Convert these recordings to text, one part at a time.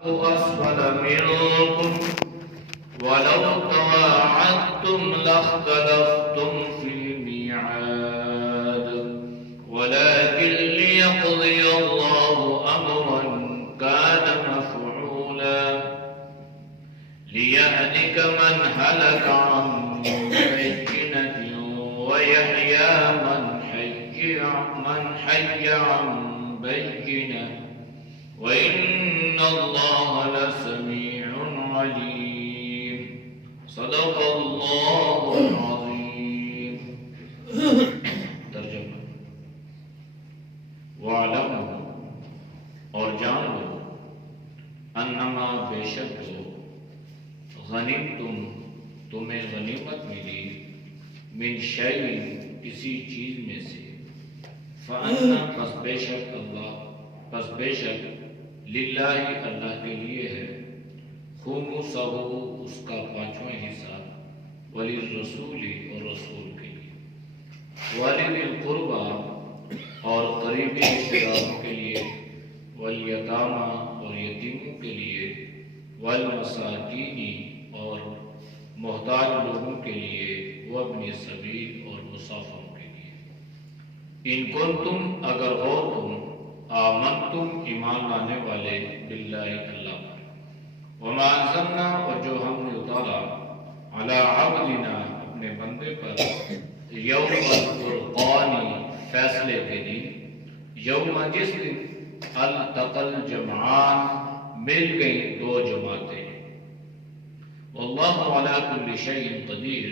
أسفل منكم ولو تواعدتم لاختلفتم في الميعاد ولكن ليقضي الله أمرا كان مفعولا ليهلك من هلك عن بينة ويحيى من حي عن بينة وإن الله لسميع عليم صدق اللہ العظیم۔ ترجمہ: وَاعْلَمُوا، اور جان لو، انما بے شک ہو، غنیمتم تمہیں غنیمت ملی، من شیء کسی چیز میں سے، فَأَنَّ پس بے شک اللہ، پس بے شک للہ اللہ کے لیے ہے، خمسہ اس کا پانچواں حصہ، وللرسول اور رسول کے لیے، وَلِذِي الْقُرْبَى اور قریبی رشتہ داروں کے لیے، والیتامى اور یتیموں کے لیے، والمساکین اور محتاج لوگوں کے لیے، وابن السبیل اور مسافروں کے لیے۔ ان کنتم اگر ہو تم، آمنتم ایمان لانے والے، باللہ اللہ پر، وما انزلنا اور جو ہم نے اتارا، علی عبدنا اپنے بندے پر، یوم الفرقان فیصلے کے دن، یوم جس دن التقى الجمعان مل گئی دو جماعتیں، واللہ علی کل شیء قدیر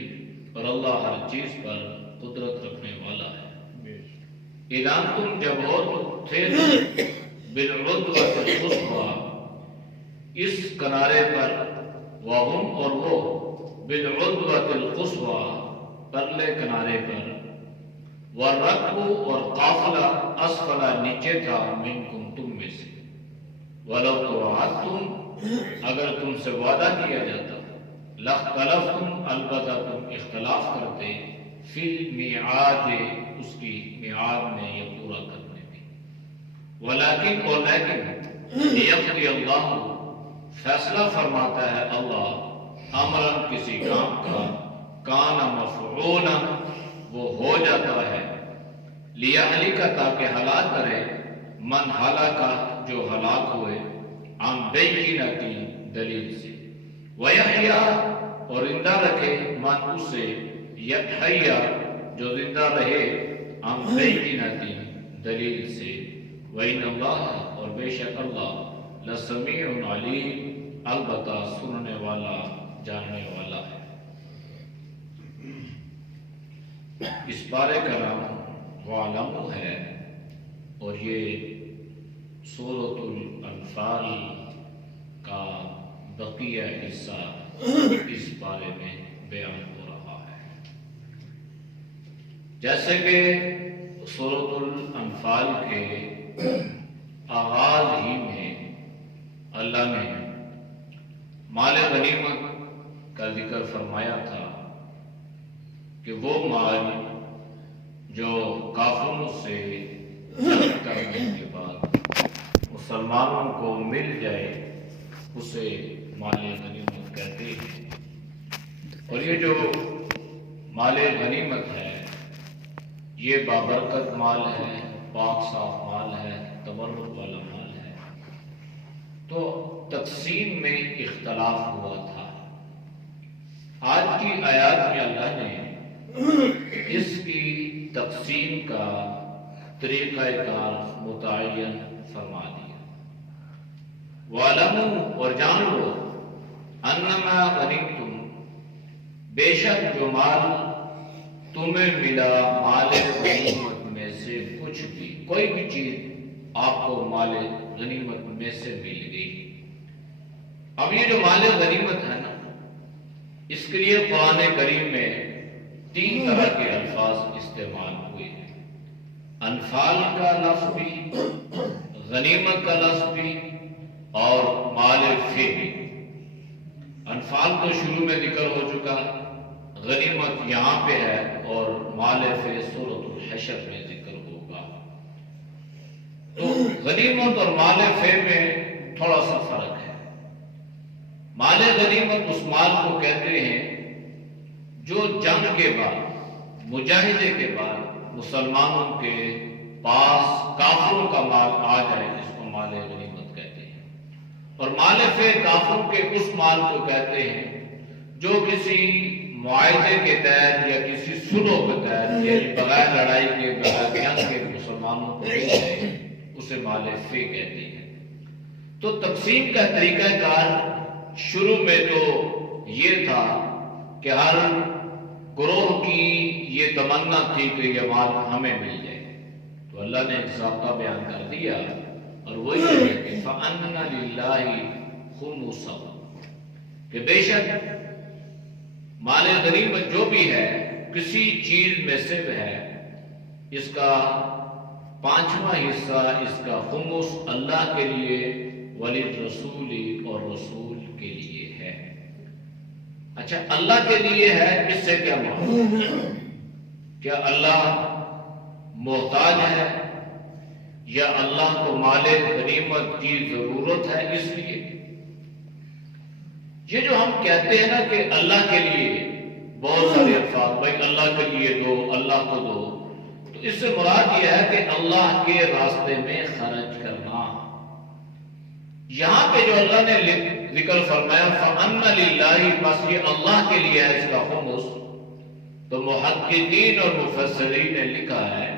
اور اللہ ہر چیز پر قدرت رکھنے والا ہے۔ اذا تم جب ہو تھے بالعدوۃ القصویٰ اس کنارے پر، وہم اور وہ بالعدوۃ القصویٰ پرلے کنارے پر، والرکب اور قافلہ اسفل نیچے تھا، منکم تم میں سے، ولو تواعدتم اگر تم سے وعدہ کیا جاتا، لاختلفتم البتہ تم اختلاف کرتے، فی المیعاد اس کی میعاد میں یا پورا کرنے میں، ولیکن اور لیکن لیقضی اللہ فیصلہ فرماتا ہے اللہ، امرا کسی کام کا، کان مفعولا وہ ہو جاتا ہے، لیہلک تاکہ ہلاک کرے، من ہلاکا جو ہلاک ہوئے، عن بینۃ دلیل سے، ویحییٰ اور زندہ رکھے، من اسے، یحییٰ جو زندہ رہے، عن بینۃ دلیل سے، وَإِنَّ اللَّهَ اور بے شک اللہ، لَسَمِيعٌ عَلِيمٌ البتہ سننے والا جاننے والا ہے۔ اس پارے کا نام وَاعْلَمُوا ہے اور یہ سورۃ الانفال کا بقیہ حصہ اس بارے میں بیان ہو رہا ہے۔ جیسے کہ سورۃ الانفال کے آغاز ہی میں اللہ نے مال غنیمت کا ذکر فرمایا تھا کہ وہ مال جو کافروں سے جنگ کرنے کے بعد مسلمانوں کو مل جائے اسے مال غنیمت کہتے ہیں، اور یہ جو مال غنیمت ہے یہ بابرکت مال ہے، پاک صاف مال ہے، تبرک والا مال ہے۔ تو تقسیم میں اختلاف ہوا تھا۔ آج کی آیات میں اللہ نے اس کی تقسیم کا طریقہ کار متعین فرما دیا۔ وَاعْلَمُوا اور جان لو، انما غنیمتم بے شک جو مال تمہیں ملا، مال غنیمت میں سے کچھ بھی، کوئی بھی چیز آپ کو مال غنیمت میں سے مل گئی۔ اب یہ جو مال غنیمت ہے نا، اس کے لیے قرآن کریم میں 3 طرح کے الفاظ استعمال ہوئے ہیں۔ انفال کا لفظ بھی، غنیمت کا لفظ بھی، اور مال فے بھی۔ انفال تو شروع میں ذکر ہو چکا، غنیمت یہاں پہ ہے، اور مال فے سورۃ الحشر میں ذکر ہوگا۔ تو غنیمت اور مال فے میں تھوڑا سا فرق ہے۔ مال غنیمت اس مال کو کہتے ہیں جو جنگ کے بعد، مجاہدے کے بعد مسلمانوں کے پاس کافروں کا مال آ جائے، جس کو مال غنیمت کہتے ہیں۔ اور مال فے کافروں کے اس مال کو کہتے ہیں جو کسی معاہدے کے تحت یا کسی سلو کے تحت، یعنی بغیر لڑائی کے، بغیر جنگ کے مسلمانوں کو مل جائے، اسے مال فے کہتے ہیں۔ تو تقسیم کا طریقہ کار شروع میں تو یہ تھا کہ ہر گروہ کی یہ تمنا تھی کہ یہ مال ہمیں مل جائے، تو اللہ نے ایک ضابطہ بیان کر دیا، اور وہی ہے کہ فَأَنَّ لِلَّهِ خُمُسَهُ، کہ بے شک مال غنیمت جو بھی ہے کسی چیز میں سے ہے، اس کا 5واں حصہ، اس کا خمس اللہ کے لیے، وَلِلرَّسُولِ اور رسول کے لیے ہے۔ اچھا، اللہ کے لیے ہے، اس سے کیا مراد؟ کیا اللہ محتاج ہے یا اللہ کو مال غنیمت کی ضرورت ہے اس لیے؟ یہ جو ہم کہتے ہیں نا کہ اللہ کے لیے، بہت سارے الفاظ، بھائی اللہ کے لیے دو، اللہ کو دو، تو اس سے مراد یہ ہے کہ اللہ کے راستے میں خرچ کرنا۔ یہاں پہ جو اللہ نے ذکر فرمایا فَأَنَّ لِلَّهِ، بس یہ اللہ کے لیے ہے اس کا خمس، تو محققین اور مفسرین نے لکھا ہے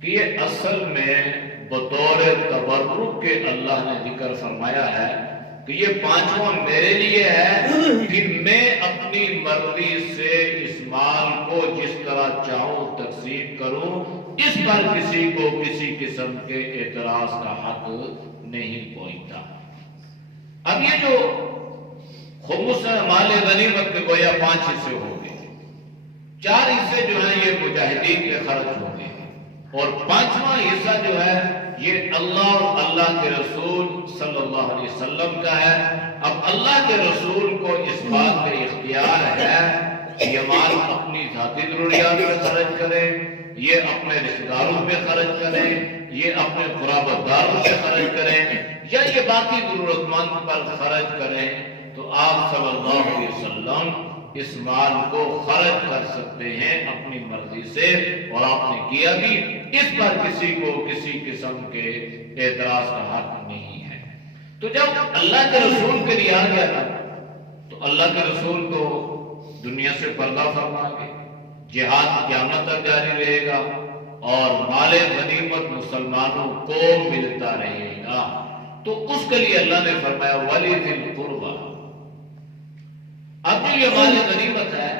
کہ یہ اصل میں بطور تبرک کے اللہ نے ذکر فرمایا ہے کہ یہ 5واں میرے لیے ہے کہ میں اپنی مرضی سے اس مال کو جس طرح چاہوں تقسیم کروں، اس پر کسی کو کسی قسم کے اعتراض کا حق نہیں پہنچتا۔ اب یہ جو خمس مال غنیمت کے گویا 5 حصے ہوں گے، 4 حصے جو ہیں یہ مجاہدین کے خرچ ہوں گے، اور 5واں حصہ جو ہے یہ اللہ اور اللہ کے رسول صلی اللہ علیہ وسلم کا ہے۔ اب اللہ کے رسول کو اس بات پہ اختیار ہے کہ یہ مال اپنی ذاتی ضروریات پہ خرچ کرے، یہ اپنے رشتہ داروں پہ خرچ کرے، یہ اپنے قرابت داروں پہ خرچ کرے، یا یہ باقی ضرورت مند پر خرچ کریں، تو آپ صلی اللہ علیہ وسلم اس مال کو خرچ کر سکتے ہیں اپنی مرضی سے، اور آپ نے کیا بھی، اس پر کسی کو کسی قسم کے اعتراض کا حق نہیں ہے۔ تو جب اللہ کے رسول کے لیے آ گیا تھا تو اللہ کے رسول تو دنیا سے پردہ فرما کے جہاد قیامت تک جاری رہے گا، اور مال غنیمت مسلمانوں کو ملتا رہے گا، تو اس کے لیے اللہ نے فرمایا وَلِذِي الْقُرْبَى۔ اب جو یہ مال غنیمت ہے،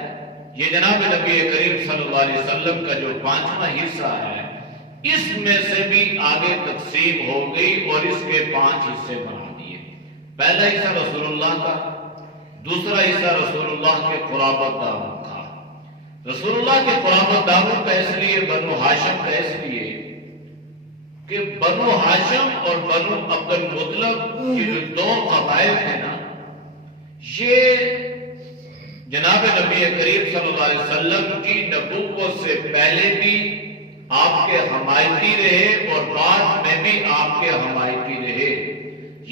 یہ جناب نبی کریم صلی اللہ علیہ وسلم کا جو 5واں حصہ ہے، اس میں سے بھی آگے تقسیم ہو گئی اور اس کے 5 حصے بنا دیے۔ پہلا حصہ رسول اللہ کا، دوسرا حصہ رسول اللہ کے قرابت داروں کا۔ رسول اللہ کے قرابت داروں کا اس لیے، بنو ہاشم کا اس لیے کہ بنو ہاشم اور بنو عبد المطلب یہ جو 2 قبائل تھے نا، یہ جناب نبی کریم صلی اللہ علیہ وسلم کی نبوت سے پہلے بھی آپ کے حمایتی رہے اور بعد میں بھی آپ کے حمایتی رہے،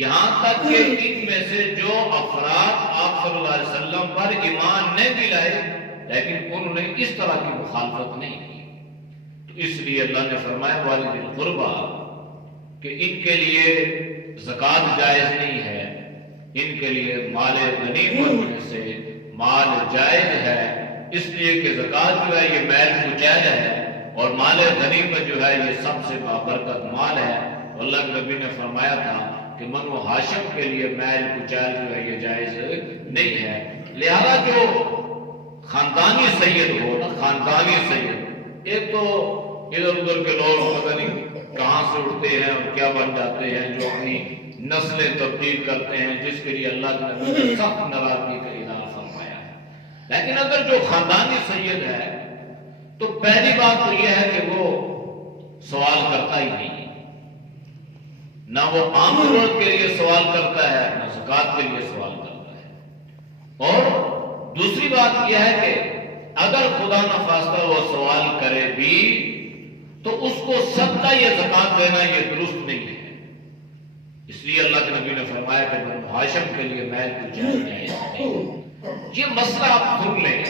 یہاں تک کہ ان میں سے جو افراد آپ صلی اللہ علیہ وسلم پر ایمان نہیں بھی لائے لیکن انہوں نے اس طرح کی مخالفت نہیں کی، تو اس لیے اللہ نے فرمایا وَلِذِي الْقُرْبَى کہ ان کے لیے زکوٰۃ جائز نہیں ہے، ان کے لیے مال غنیمت میں سے مال جائز ہے، اس لیے کہ زکوٰۃ جو ہے یہ مال کچیل ہے، اور مال غنیمت جو ہے یہ سب سے بابرکت مال ہے۔ اللہ کے نبی نے فرمایا تھا کہ بنو ہاشم کے لیے مال کچیل جو ہے یہ جائز نہیں ہے، لہذا جو خاندانی سید ہو نا، خاندانی سید، ایک تو ادھر ادھر کے لوگ پتہ نہیں کہاں سے اٹھتے ہیں اور کیا بن جاتے ہیں، جو اپنی نسلیں تبدیل کرتے ہیں، جس کے لیے اللہ کے نبی نے سخت ناراضگی کا اظہار فرمایا ہے۔ لیکن اگر جو خاندانی سید ہے تو پہلی بات تو یہ ہے کہ وہ سوال کرتا ہی نہیں، نہ وہ عام ضرورت کے لیے سوال کرتا ہے، نہ زکوٰۃ کے لیے سوال کرتا ہے، اور دوسری بات یہ ہے کہ اگر خدا نخواستہ وہ سوال کرے بھی تو اس کو صدقہ یا زکوٰۃ دینا یہ درست نہیں ہے۔ اس لیے اللہ کے نبی نے فرمایا کہ بنو ہاشم کے لیے محل کو جائز نہیں۔ یہ مسئلہ آپ سن لیں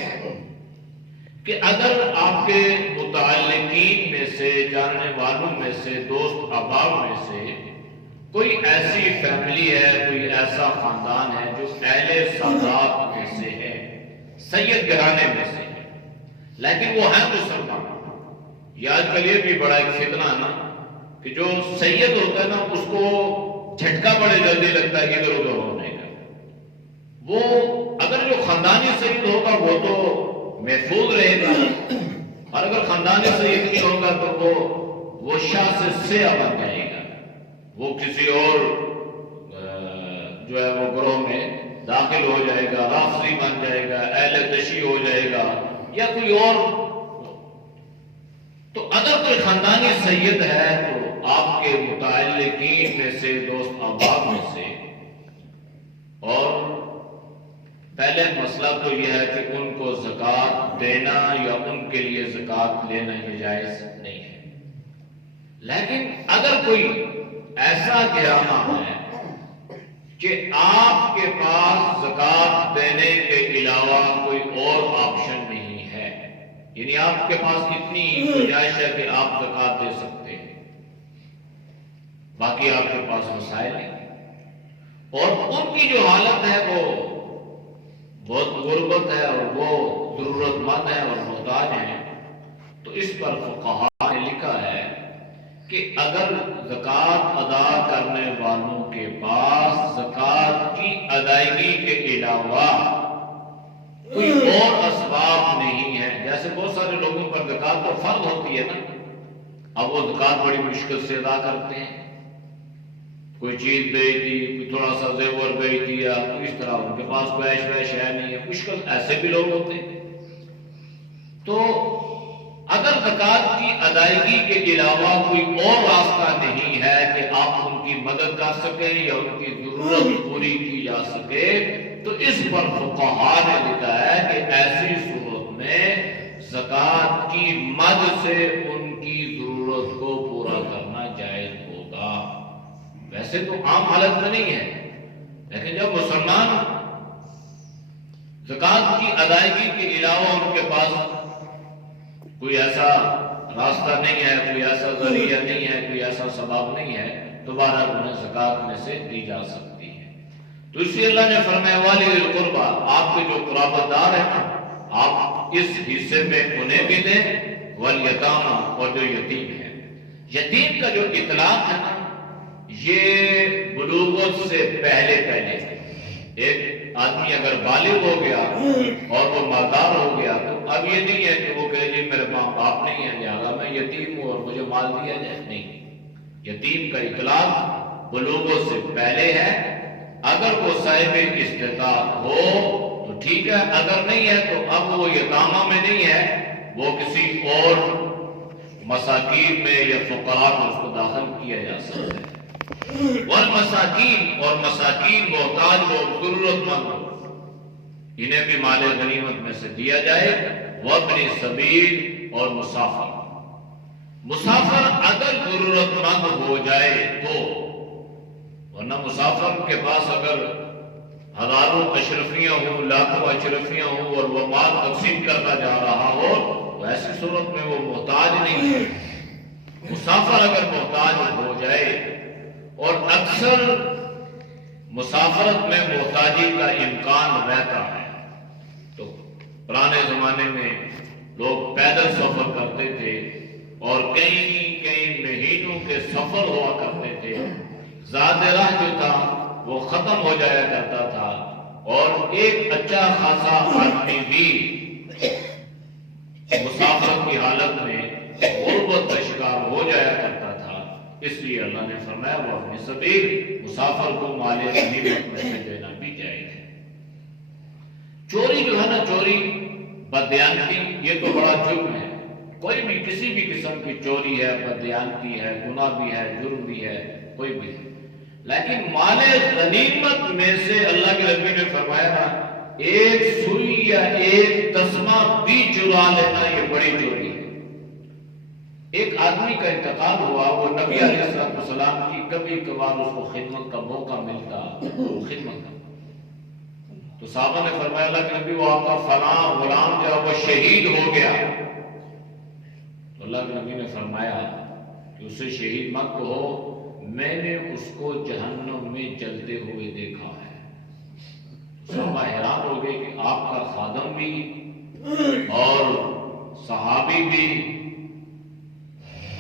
کہ اگر آپ کے متعلقین میں سے، جاننے والوں میں سے، دوست احباب میں سے کوئی ایسی فیملی ہے، کوئی ایسا خاندان ہے جو اہل سادات میں سے ہے، سید گھرانے میں سے ہے، لیکن وہ ہیں مسلمان۔ یہ آج کل یہ بھی بڑا ایک فتنہ ہے نا کہ جو سید ہوتا ہے نا اس کو جھٹکا بڑے جلدی لگتا ہے ادھر ادھر ہونے کا۔ وہ اگر جو خاندانی سید ہوگا وہ تو محفوظ رہے گا، اور اگر خاندانی سید نہیں ہوگا تو وہ شاہ سے سیاہ بن جائے گا، وہ کسی اور جو ہے وہ گروہ میں داخل ہو جائے گا، رافضی بن جائے گا، اہل تشیع ہو جائے گا یا کوئی اور۔ تو اگر کوئی خاندانی سید ہے تو آپ کے متعلقین میں سے، دوست احباب میں سے، اور پہلے مسئلہ تو یہ ہے کہ ان کو زکوٰۃ دینا یا ان کے لیے زکوٰۃ لینا یہ جائز نہیں ہے۔ لیکن اگر کوئی ایسا گھرانہ ہے کہ آپ کے پاس زکوٰۃ دینے کے علاوہ کوئی اور آپشن نہیں ہے، یعنی آپ کے پاس اتنی گنجائش ہے کہ آپ زکوٰۃ دے سکتے ہیں، باقی آپ کے پاس مسائل نہیں، اور ان کی جو حالت ہے وہ بہت غربت ہے اور وہ ضرورت مند ہے اور محتاج ہیں، تو اس پر فقہاء نے لکھا ہے کہ اگر زکوٰۃ ادا کرنے والوں کے پاس زکوٰۃ کی ادائیگی کے علاوہ کوئی اور اسباب نہیں ہے، جیسے بہت سارے لوگوں پر زکوٰۃ تو فرض ہوتی ہے نا، اب وہ زکوٰۃ بڑی مشکل سے ادا کرتے ہیں، کوئی چیز بیچ دی، کوئی تھوڑا سا زیور بیچ دیا، اس طرح ان کے پاس کوئی عیش ویش ہے نہیں ہے، مشکل ایسے بھی لوگ ہوتے ہیں۔ تو اگر زکوٰۃ کی ادائیگی کے علاوہ کوئی اور راستہ نہیں ہے کہ آپ ان کی مدد کر سکیں یا ان کی ضرورت پوری کی جا سکے، تو اس پر فقہاء نے لکھا ہے کہ ایسی صورت میں زکوٰۃ کی مد سے ان کی ضرورت کو پورا کرنا جائز ہوگا۔ ویسے تو عام حالت میں نہیں ہے، لیکن جب مسلمان زکوٰۃ کی ادائیگی کے علاوہ ان کے پاس کوئی ایسا راستہ نہیں ہے، کوئی ایسا ذریعہ نہیں ہے، کوئی ایسا سبب نہیں ہے، تو بہرحال انہیں زکوٰۃ میں سے دی جا سکتی ہے۔ تو اس لیے اللہ نے فرمایا والی القربہ، آپ کے جو قرابت دار ہیں نا آپ اس حصے میں انہیں بھی دیں، والیتامى، اور جو یتیم ہے۔ یتیم کا جو اطلاق ہے نا یہ بلوغت سے پہلے ایک آدمی اگر بالغ ہو گیا اور وہ مالدار ہو گیا تو اب یہ نہیں ہے کہ وہ کہے جی میرے ماں باپ نہیں ہے لہٰذا میں یتیم ہوں اور مجھے مال دیا جائے، نہیں، یتیم کا اطلاق بلوغت سے پہلے ہے، اگر وہ صاحب استطاعت ہو تو ٹھیک ہے، اگر نہیں ہے تو اب وہ یتامہ میں نہیں ہے، وہ کسی اور مساکین میں یا فقراء میں اس کو داخل کیا جا سکتا ہے۔ والمساکین، اور مساکین محتاج لوگ، ضرورت مند لوگ، انہیں بھی مال غنیمت میں سے دیا جائے۔ وابن سبیل، اور مسافر، مسافر اگر ضرورت مند ہو جائے تو، ورنہ مسافر کے پاس اگر ہزاروں اشرفیاں ہوں، لاکھوں اشرفیاں ہوں اور وہ مال تقسیم کرتا جا رہا ہو تو ایسی صورت میں وہ محتاج نہیں ہے۔ مسافر اگر محتاج ہو جائے، اور اکثر مسافرت میں محتاجی کا امکان رہتا ہے، تو پرانے زمانے میں لوگ پیدل سفر کرتے تھے اور کئی مہینوں کے سفر ہوا کرتے تھے، زیادہ راہ جو تھا وہ ختم ہو جایا کرتا تھا، اور ایک اچھا خاصا آدمی بھی مسافرت کی حالت میں غربت کا شکار ہو جایا کرتا تھا۔ اس لیے اللہ نے فرمایا وہ اپنے سبیل، مسافر کو مال غنیمت میں سے دینا بھی جائز ہے۔ چوری جو ہے نا، چوری بددیانتی، یہ تو بڑا جرم ہے، کوئی بھی کسی بھی قسم کی چوری ہے، بددیانتی ہے، گناہ بھی ہے، جرم بھی ہے، کوئی بھی، لیکن مال غنیمت میں سے اللہ کے نبی نے فرمایا نا ایک سوئی یا ایک تسمہ بھی چرا لینا یہ بڑی چوری ہے۔ ایک آدمی کا انتقال ہوا، وہ نبی علیہ السلام کی کبھی کبھار اس کو خدمت کا موقع ملتا وہ خدمت کرتا۔ تو صحابہ نے فرمایا اللہ کے نبی وہ آپ کا فلاں غلام جو ہے وہ شہید ہو گیا، تو اللہ کے نبی نے فرمایا کہ اسے شہید مت کہو، میں نے اس کو جہنم میں جلتے ہوئے دیکھا ہے۔ صحابہ حیران ہو گئے کہ آپ کا خادم بھی اور صحابی بھی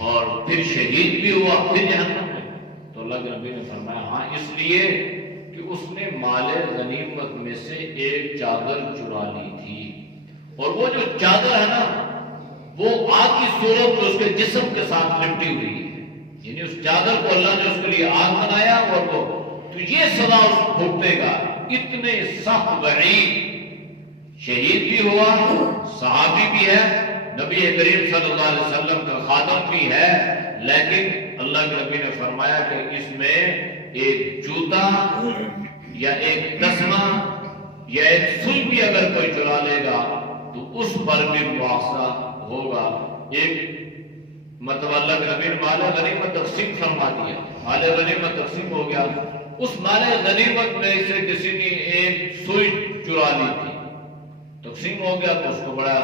اور پھر شہید بھی ہوا، پھر جہنم میں۔ تو اللہ کے نبی نے فرمایا ہاں اس لیے کہ اس نے مال غنیمت میں سے ایک چادر چرا لی تھی، اور وہ جو چادر ہے نا وہ آگ کی صورت میں اس کے جسم کے ساتھ لپٹی ہوئی ہے، یعنی اس چادر کو اللہ نے اس کے لیے آگ بنایا، اور وہ تو یہ سزا اس کو بھگتے گا۔ اتنے سخت وعید، شہید بھی ہوا، صحابی بھی ہے، نبی کریم صلی اللہ علیہ وسلم کا خادم بھی ہے، لیکن اللہ کے نبی نے فرمایا کہ اس میں ایک جوتا یا ایک تسمہ یا ایک سوئی بھی اگر کوئی چرا لے گا تو اس پر بھی مواخذہ ہوگا۔ ایک مطلب اللہ کے نبی نے مال غنیمت تقسیم فرما دیا، مال غنیمت تقسیم ہو گیا، اس مال غنیمت میں سے کسی نے ایک سوئی چرا لی تھی، تقسیم ہو گیا، تو اس کو بڑا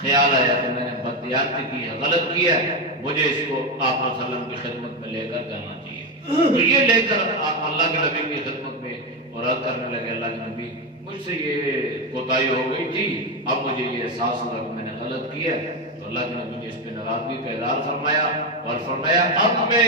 خیال آیا کہ میں نے بدیانتی کی ہے، غلط کیا ہے، مجھے اس کو آپ صلی اللہ علیہ وسلم کی خدمت میں لے کر جانا چاہیے۔ تو یہ لے کر اللہ کے نبی کی خدمت میں اور عرض کرنے لگے اللہ کے نبی مجھ سے یہ کوتاہی ہو گئی تھی، اب مجھے یہ احساس ہوا کہ میں نے غلط کیا ہے۔ تو اللہ کے نبی نے اس پہ ناراضگی کا اظہار فرمایا اور فرمایا اب میں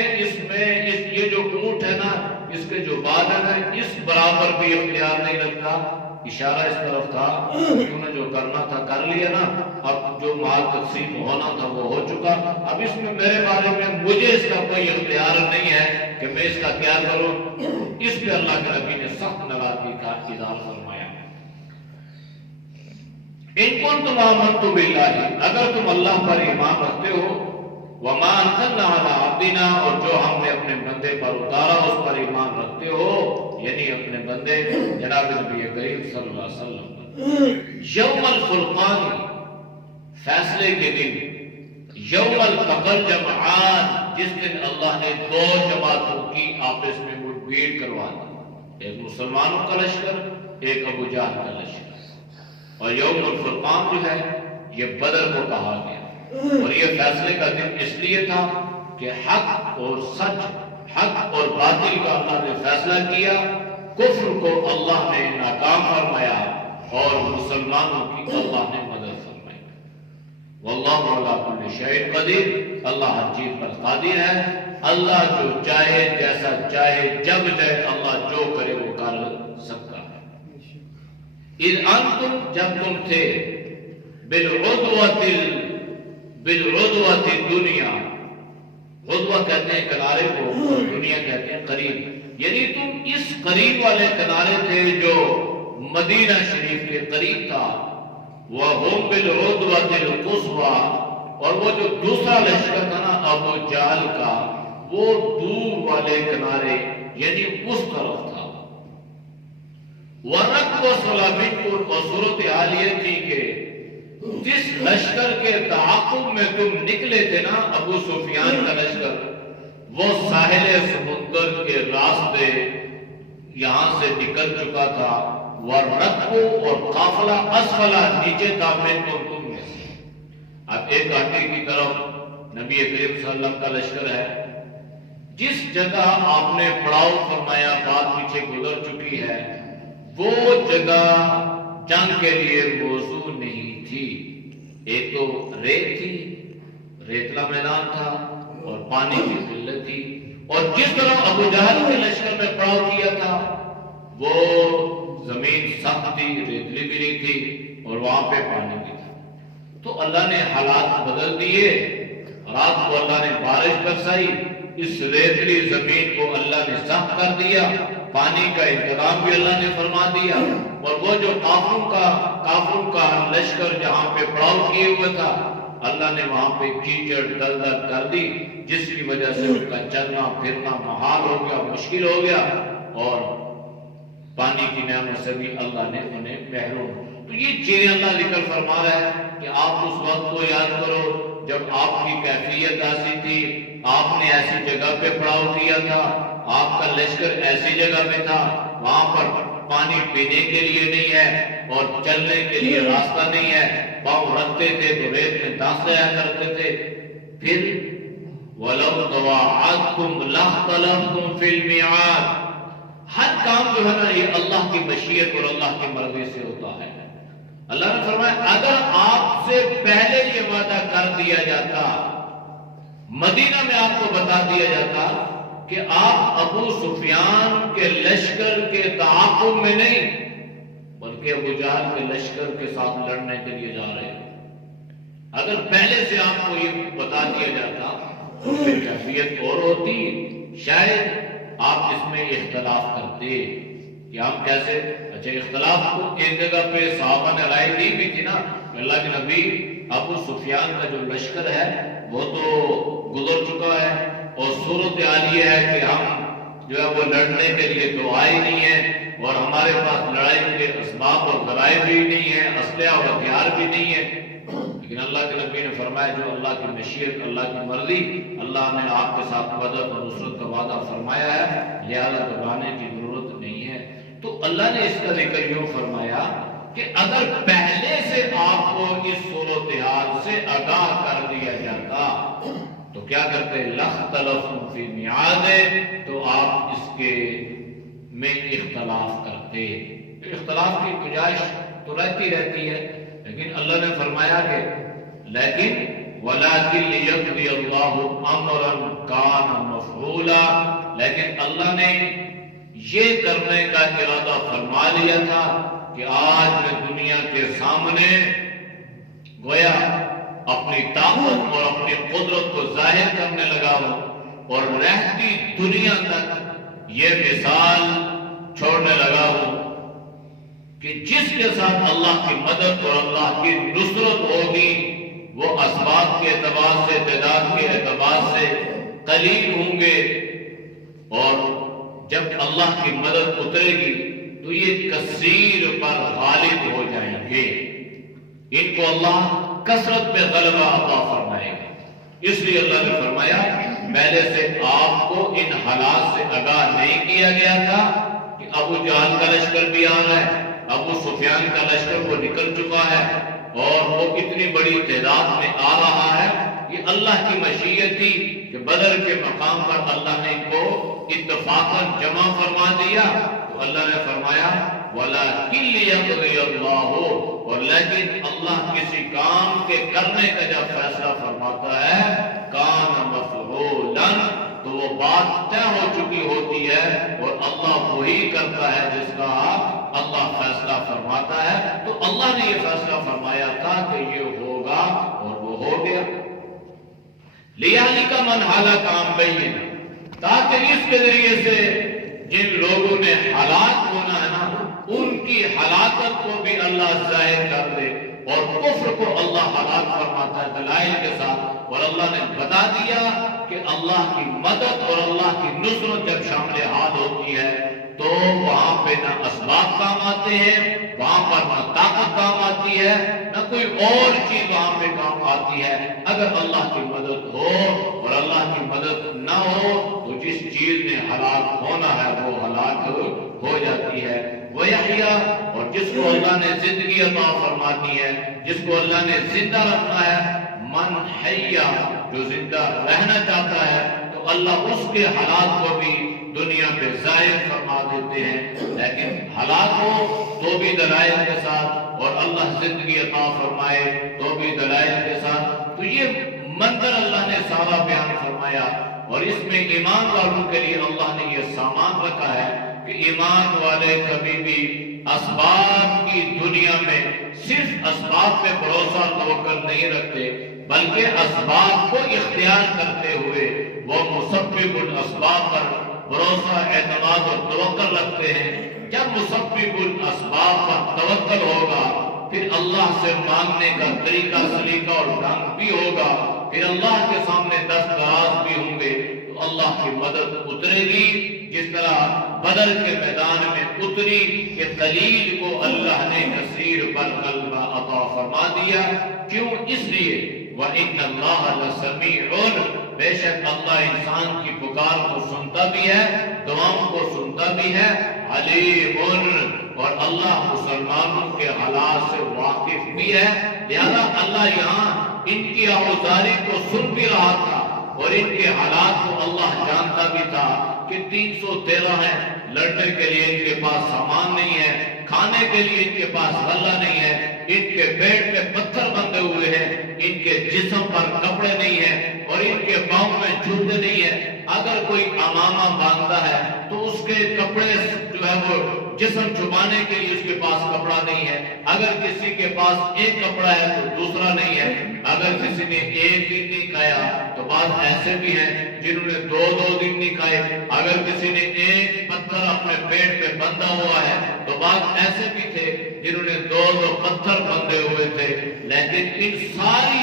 یہ جو اونٹ ہے نا، اس کے جو بال ہے نا، اس برابر بھی اختیار نہیں رکھتا۔ اشارہ اس طرف تھا کہ انہیں جو کرنا تھا کر لیا نا، اب جو مال تقسیم ہونا تھا وہ ہو چکا، اب اس میں میرے بارے میں مجھے اس کا کوئی اختیار نہیں ہے کہ میں اس کا کیا کروں۔ اس پہ اللہ کے نبی نے سخت ناراضگی کا اظہار فرمایا۔ ان کنتم آمنتم باللہ، اگر تم اللہ پر ایمان رکھتے ہو، وما انزلنا علی عبدنا، اور جو ہم نے اپنے بندے پر اتارا اس پر ایمان رکھتے ہو، یعنی اپنے بندے جناب نبی کریم صلی اللہ علیہ وسلم پر، یوم الفرقان، فیصلے کے دن، یوم التقى الجمعان، جس دن اللہ نے دو جماعتوں کی آپس میں مٹ بھیڑ کروا دی، ایک مسلمانوں کا لشکر، ایک ابو جہل کا لشکر۔ اور یوم الفرقان جو ہے یہ بدر کو کہا گیا، اور یہ فیصلے کا دن اس لیے تھا کہ حق اور سچ، حق اور باطل کا اللہ نے فیصلہ کیا، کفر کو اللہ نے ناکام فرمایا اور مسلمانوں کی اللہ نے مدد فرمائی۔ واللہ علی کل شیء قدیر، اللہ ہر چیز پر قادر ہے، اللہ جو چاہے جیسا چاہے جب چاہے اللہ جو کرے وہ کر سکتا ہے۔ اذ انتم، جب تم تھے، بالعدوۃ الدنیا، عدوہ کہتے ہیں کنارے کو، دنیا کہتے ہیں قریب، یعنی تم اس قریب والے کنارے تھے جو مدینہ شریف کے قریب تھا، وَهُمْ بِالْعُدْوَةِ الْقُصْوَىٰ، اور وہ جو دوسرا لشکر تھا نا ابو جہل کا، وہ دور والے کنارے یعنی اس طرف تھا۔ وَرَكْبُ صَلَابِكُمْ، اور صورت حال یہ تھی کہ جس لشکر کے تعاقب میں تم نکلے تھے نا، ابو سفیان کا لشکر، وہ ساحل سمندر کے راستے یہاں سے نکل چکا تھا، وَرَكْبُ، اور قافلہ اسفلہ نیچے تھا، منکم، تم میں سے۔ اب ایک گھاٹی کی طرف نبی کریم صلی اللہ علیہ وسلم کا لشکر ہے، جس جگہ آپ نے پڑاؤ فرمایا، بات پیچھے گزر چکی ہے، وہ جگہ جنگ کے لیے موزوں نہیں تھی۔ ایک تو ریت تھی، ریتلا میدان تھا، اور پانی کی قلت تھی، اور جس طرح ابو جہل کے لشکر میں پڑاؤ کیا تھا وہ زمین سخت تھی، ریتلی بھی نہیں تھی، اور وہاں پہ پانی بھی تھا۔ تو اللہ نے حالات بدل دیے، رات کو اللہ نے بارش برسائی، اس ریتلی زمین کو اللہ نے سخت کر دیا، پانی کا انتظام بھی اللہ نے فرما دیا، اور وہ جو کافروں کا لشکر جہاں پہ پڑاؤ کیے ہوئے تھا، اللہ نے وہاں پہ کیچڑ دلدل کر دی، جس کی وجہ سے ان کا چلنا پھرنا محال ہو گیا، مشکل ہو گیا، اور پانی کی نعمت سے بھی اللہ نے انہیں محروم۔ تو یہ چیزیں اللہ ذکر فرما رہا ہے کہ آپ اس وقت کو یاد کرو جب آپ کی کیفیت ایسی تھی، آپ نے ایسی جگہ پہ پڑاؤ کیا تھا، آپ کا لشکر ایسی جگہ پہ تھا، وہاں پر پانی پینے کے لیے نہیں ہے اور چلنے کے لیے راستہ نہیں ہے، پاؤں رکھتے تھے تو ریت میں دانس لیا کرتے تھے۔ پھر وَلَوْ تَوَاعَدْتُمْ لَاخْتَلَفْتُمْ فِي الْمِيعَادِ، ہر کام جو ہے نا یہ اللہ کی مشیت اور اللہ کی مرضی سے ہوتا ہے۔ اللہ نے فرمایا اگر آپ سے پہلے یہ وعدہ کر دیا جاتا، مدینہ میں آپ کو بتا دیا جاتا کہ آپ ابو سفیان کے لشکر کے تعاقب میں نہیں بلکہ ابو جہل کے لشکر کے ساتھ لڑنے کے لیے جا رہے ہیں، اگر پہلے سے آپ کو یہ بتا دیا جاتا تو پھر کیفیت اور ہوتی، شاید آپ اس میں اختلاف کرتے کہ ہم کیسے۔ اچھا اختلاف کو ایک جگہ پہ صحابہ نے رائے دی بھی تھی نا کہ اللہ کے نبی ابو سفیان کا جو لشکر ہے وہ تو گزر چکا ہے اور صورت حال یہ ہے کہ ہم جو ہے وہ لڑنے کے لیے تو آئے نہیں ہیں اور ہمارے پاس لڑائی کے اسباب اور ذرائع بھی نہیں ہیں، اسلحہ اور ہتھیار بھی نہیں ہے۔ لیکن اللہ کے نبی نے فرمایا جو اللہ کی مشیت، اللہ کی مرضی، اللہ نے آپ کے ساتھ مدد اور نصرت کا وعدہ فرمایا ہے، لہذا گھبرانے کی ضرورت نہیں ہے۔ تو اللہ نے اس کا ذکر یوں فرمایا کہ اگر پہلے سے آپ کو اس صورتحال سے آگاہ کر دیا جاتا تو کیا کرتے؟ لَاخْتَلَفْتُمْ فِي الْمِيعَادِ، تو آپ اس کے میں اختلاف کرتے۔ اختلاف کی گنجائش تو رہتی ہے، لیکن اللہ نے فرمایا کہ لیکن وَلَٰكِن لِيَقْضِيَ اللَّهُ أَمْرًا كَانَ مَفْعُولًا، لیکن اللہ نے یہ کرنے کا ارادہ فرما لیا تھا کہ آج میں دنیا کے سامنے گویا اپنی طاقت اور اپنی قدرت کو ظاہر کرنے لگا ہوں اور رہتی دنیا تک یہ مثال چھوڑنے لگا ہوں کہ جس کے ساتھ اللہ کی مدد اور اللہ کی نصرت ہوگی وہ اسباب کے اعتبار سے، تعداد کے اعتبار سے قلیل ہوں گے، اور جب اللہ کی مدد اترے گی تو یہ کثیر پر غالب ہو جائیں گے، ان کو اللہ کثرت میں غلبہ عطا فرمائے گا۔ اس لیے اللہ نے فرمایا پہلے سے آپ کو ان حالات سے آگاہ نہیں کیا گیا تھا کہ ابو جہل کا لشکر بھی آ رہا ہے، ابو سفیان کا لشکر وہ نکل چکا ہے اور وہ اتنی بڑی تعداد میں آ رہا ہے۔ یہ اللہ کی مشیت تھی کہ بدر کے مقام پر اللہ نے ان کو اتفاقاً جمع فرما دیا، تو اللہ نے فرمایا وَلَٰكِن لِيَقْضِيَ اللَّهُ، اور لیکن اللہ کسی کام کے کرنے کا جب فیصلہ فرماتا ہے کان مفعولاً، تو وہ بات طے ہو چکی ہوتی ہے اور اللہ وہی کرتا ہے جس کا اللہ فیصلہ فرماتا ہے۔ تو اللہ نے یہ فیصلہ فرمایا تھا کہ یہ ہوگا اور وہ ہو گیا۔ لِيَهْلِكَ مَنْ هَلَكَ عَن بَيِّنَةٍ، تاکہ اس کے ذریعے سے جن لوگوں نے ہلاک ہونا ہے نا ان کی ہلاکت کو بھی اللہ ظاہر کر دے، اور کفر کو اللہ ہلاک فرماتا ہے دلائل کے ساتھ، اور اللہ نے بتا دیا کہ اللہ کی مدد اور اللہ کی نصرت جب شامل حال ہوتی ہے تو وہاں پہ نہ اسباب کام آتے ہیں، وہاں پر نہ طاقت کام آتی ہے، نہ کوئی اور چیز وہاں پہ کام آتی ہے۔ اگر اللہ کی مدد ہو اور اللہ کی مدد نہ ہو تو جس چیز نے ہلاک ہونا ہے وہ ہلاک ہو جاتی ہے۔ وَيَحْيَا، اور جس کو اللہ نے زندگی عطا فرمانی ہے، جس کو اللہ نے زندہ رکھنا ہے، من حیا، جو زندہ رہنا چاہتا ہے تو اللہ اس کے حالات کو بھی دنیا پہ ظاہر فرما دیتے ہیں، لیکن ہلاک ہو تو بھی دلائل کے ساتھ، اور اللہ زندگی عطا فرمائے تو بھی دلائل کے ساتھ۔ تو یہ منظر اللہ نے سارا بیان فرمایا، اور اس میں ایمان والوں کے لیے اللہ نے یہ سامان رکھا ہے کہ ایمان والے کبھی بھی اسباب کی دنیا میں صرف اسباب پہ بھروسہ توکل نہیں رکھتے، بلکہ اسباب کو اختیار کرتے ہوئے وہ مسبب الاسباب پر بھروسہ، اعتماد اور توکل رکھتے ہیں۔ جب مسبب الاسباب پر توکل ہوگا پھر اللہ سے مانگنے کا طریقہ سلیقہ اور ڈھنگ بھی ہوگا، پھر اللہ کے سامنے دستاراز بھی ہوں گے، تو اللہ کی مدد اترے گی، جس طرح بدر کے میدان میں اتری کہ قلیل کو اللہ نے کثیر پر غلبہ عطا فرما دیا۔ کیوں؟ اس لیے وَإِنَّ اللَّهَ لَسَمِيعٌ، بے شک اللہ انسان کی پکار کو سنتا بھی ہے، دعاؤں کو سنتا بھی ہے، علیم، اور اللہ مسلمانوں کے حالات سے واقف بھی ہے۔ لہذا اللہ یہاں ان کی آوازاری کو سن بھی رہا تھا اور ان کے حالات کو اللہ جانتا بھی تھا کہ 313 ہیں، لڑنے کے لیے ان کے پاس سامان نہیں ہے، کھانے کے لیے ان کے پاس غلہ نہیں ہے، ان کے پیٹ میں پتھر بندھے ہوئے ہیں، ان کے جسم پر کپڑے نہیں ہیں اور ان کے پاؤں میں جوتے نہیں ہیں۔ اگر کوئی امامہ باندھتا ہے تو اس کے کپڑے جو ہے وہ جسم چھپانے کے لیے اس کے پاس کپڑا نہیں ہے، اگر کسی کے پاس ایک کپڑا ہے تو دوسرا نہیں ہے، اگر کسی نے ایک دن نہیں کھایا تو بعض ایسے بھی ہیں جنہوں نے دو دن نہیں کھائے، اگر کسی نے ایک پتھر اپنے پیٹ پہ بندھا ہوا ہے تو بعض ایسے بھی تھے جنہوں نے دو پتھر بندھے ہوئے تھے۔ لیکن ان ساری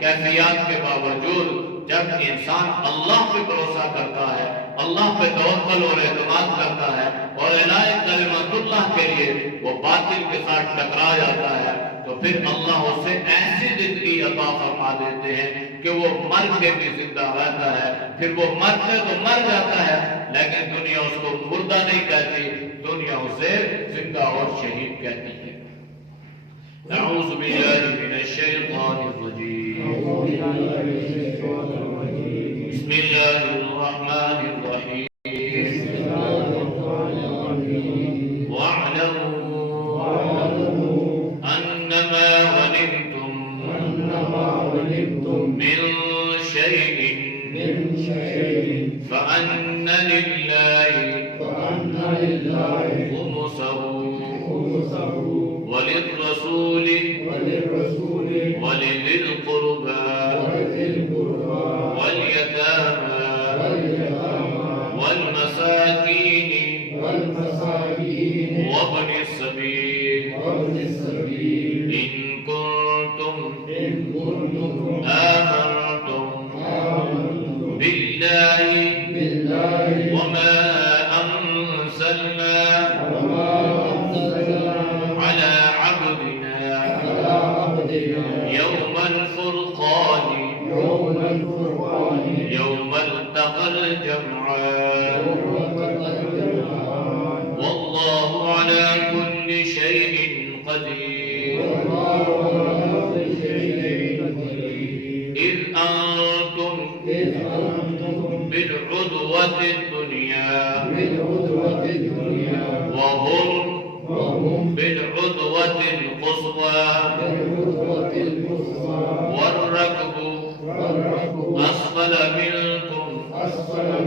کیفیات کے باوجود جب انسان اللہ پہ بھروسہ کرتا ہے، اللہ پہ توکل اور اعتماد کرتا ہے اور اعلاء کلمت اللہ کے لیے وہ باطل کے ساتھ ٹکرا جاتا ہے تو پھر اللہ اسے ایسی زندگی عطا فرما دیتے ہیں کہ وہ مر کے بھی زندہ رہتا ہے۔ پھر وہ مرتے تو مر جاتا ہے لیکن دنیا اس کو مردہ نہیں کہتی، دنیا اسے زندہ اور شہید کہتی ہے۔ اعوذ باللہ من الشیطان الرجیم، بسم اللہ الرحمن الرحیم، وَاعْلَمُوا أَنَّمَا غَنِمْتُم مِّن شَيْءٍ فَأَنَّ لِلَّهِ خُمُسَهُ وَلِلرَّسُولِ وَلِذِي الْقُرْبَى وَالْيَتَامَى وَالْمَسَاكِينِ وَابْنِ السَّبِيلِ إِن كُنتُمْ آمنتم بِاللَّهِ وَمَا أَنزَلْنَا عَلَى عَبْدِنَا يَوْمَ الْفُرْقَانِ يَوْمَ الْتَقَى الْجَمْعَانِ وَاللَّهُ عَلَى كُلِّ شَيْءٍ قَدِيرٌ إِذْ أَنْتُمْ بِالْعُدْوَةِ الدُّنْيَا وَهُمْ بِالْعُدْوَةِ الْقُصْوَى وَالرَّكْبُ أَسْفَلَ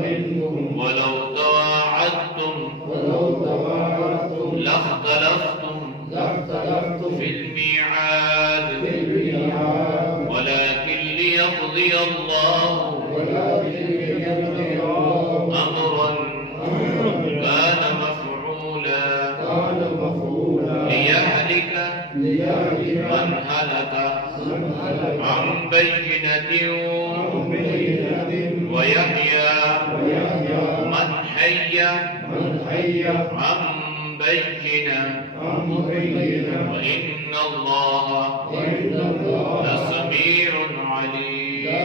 مِنْكُمْ وَلَوْ تَوَاعَدتُّمْ لَاخْتَلَفْتُمْ فِي الْمِيعَادِ وَلَكِنْ لِيَقْضِيَ اللَّهُ أَمْرًا كَانَ مَفْعُولًا لِيَهْلِكَ مَنْ هَلَكَ عَنْ بَيِّنَةٍ وَيَحْيَى مَنْ حَيَّ عَنْ بَيِّنَةٍ وَإِنَّ اللَّهَ لَسَمِيعٌ عَلِيمٌ۔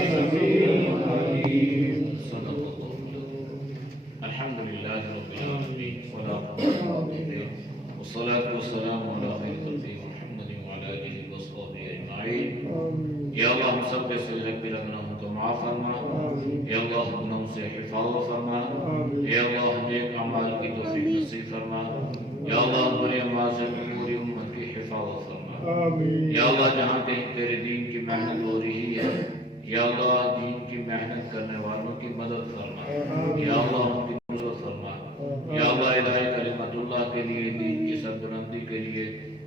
صدق اللہ۔ الحمد للہ رب العالمین والصلاة والسلام علی خیر خلقہ محمد وعلی آلہ وصحبہ اجمعین۔ یا اللہ ہم سب کے سجدہ کے گناہوں کو معاف فرما، یا اللہ گناہوں سے حفاظت فرما، یا اللہ نیک اعمال کی توفیق نصیب فرما، یا اللہ ہماری اعمال سے پوری امت کی حفاظت فرما۔ یا اللہ جہاں کہیں تیرے دین کی محنت ہو رہی ہے، یا اللہ دین کی محنت کرنے والوں کی مدد فرما، یا اللہ ان کی نصرت فرما، یا اللہ الہی کلمت اللہ کے لیے، دین کی سربلندی کے لیے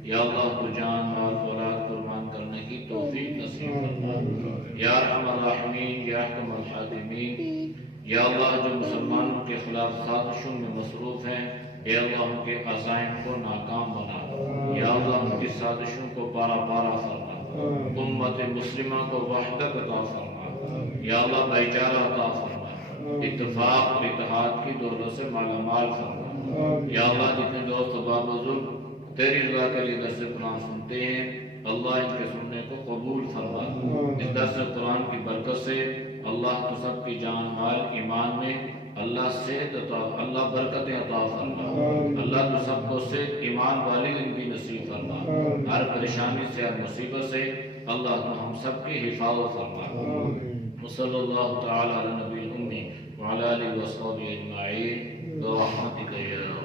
یا اللہ تو جان مال اولاد قربان کرنے کی توفیق نصیب فرما۔ یا ارحم الراحمین، یا احکم الحاکمین، یا اللہ جو مسلمانوں کے خلاف سازشوں میں مصروف ہیں، یا اللہ ان کے عزائم کو ناکام بنا، یا اللہ ان کی سازشوں کو پارا پارا فرما، امت مسلمہ کو وحدت عطا فرما، یا اللہ بھائی چارہ عطا فرما، اتفاق اور اتحاد کی دولت سے مالا مال فرما۔ یا اللہ جتنے دوست احباب بزرگ تیری رضا کے لیے درس قرآن سنتے ہیں، اللہ ان کے سننے کو قبول فرما۔ اس درس قرآن کی برکت سے اللہ تو سب کی جان مال ایمان میں اللہ صحت عطا، اللہ برکتیں عطا فرما، اللہ تو سب کو صحت ایمان والی زندگی نصیب فرما، ہر پریشانی سے ہر مصیبت سے اللہ تو ہم سب کی حفاظت فرما۔ وصلی اللہ تعالی علی نبی الامی وعلی آلہ وصحبہ اجمعین برحمتک یا